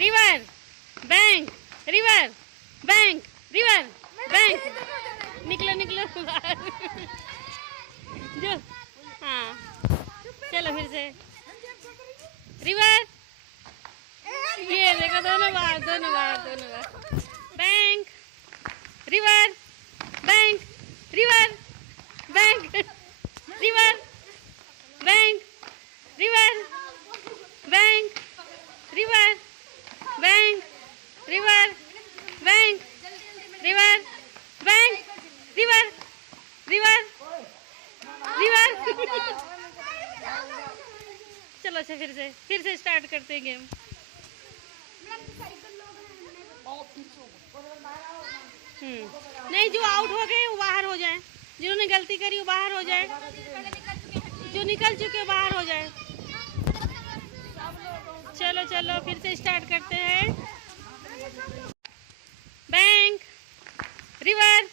River bank river bank river bank. निकलो निकलो बाहर। जो हाँ चलो फिर से रिवर। ये देखो दोनों बार दोनों बार दोनों बार। Bank river bank river bank river bank river bank river bank river bank river bank river river river. चलो अच्छा फिर से स्टार्ट करते हैं गेम। नहीं, जो आउट हो गए वो बाहर हो जाए, जिन्होंने गलती करी वो बाहर हो जाए, जो निकल चुके बाहर हो जाए। चलो चलो फिर से स्टार्ट करते हैं। Bank river